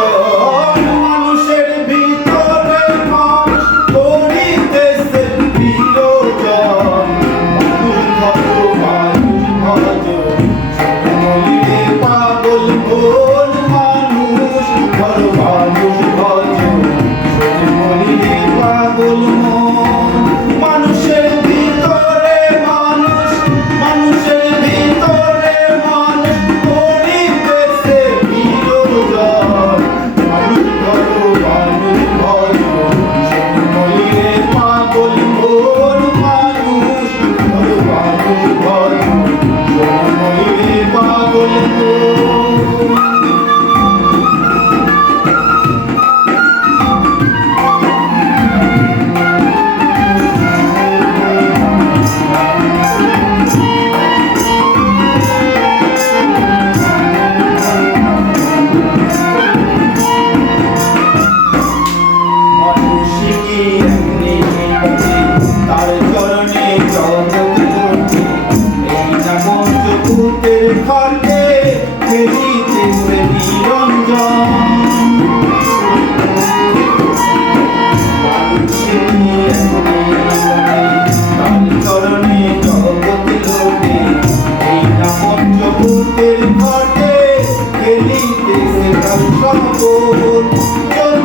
Oh, Go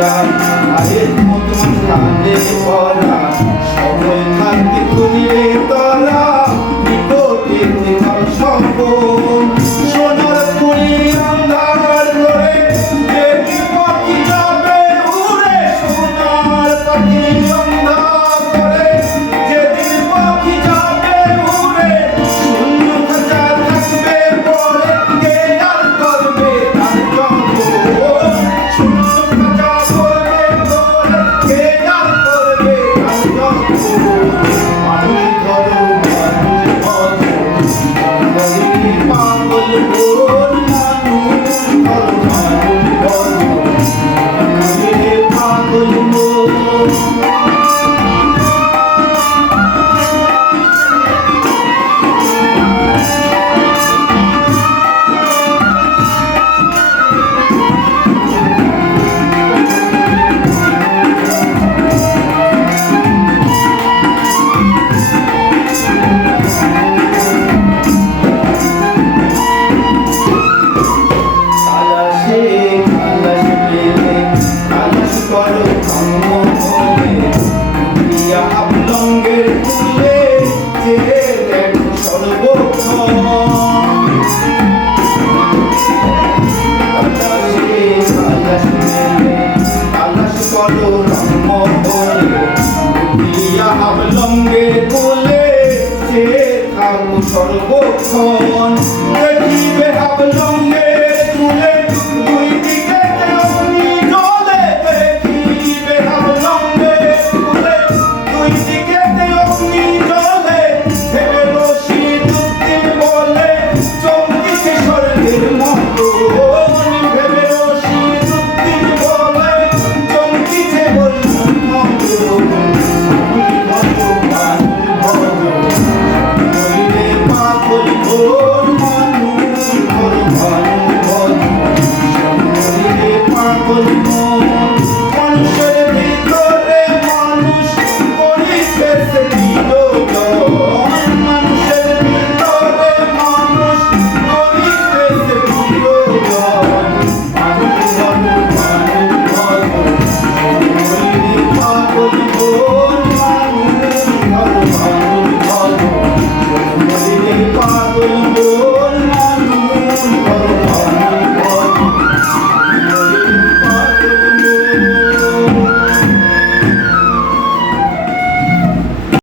পড়া আরে তোমার কানে পড়া সময় থাকতে তুমি তলা। Obrigado. そう。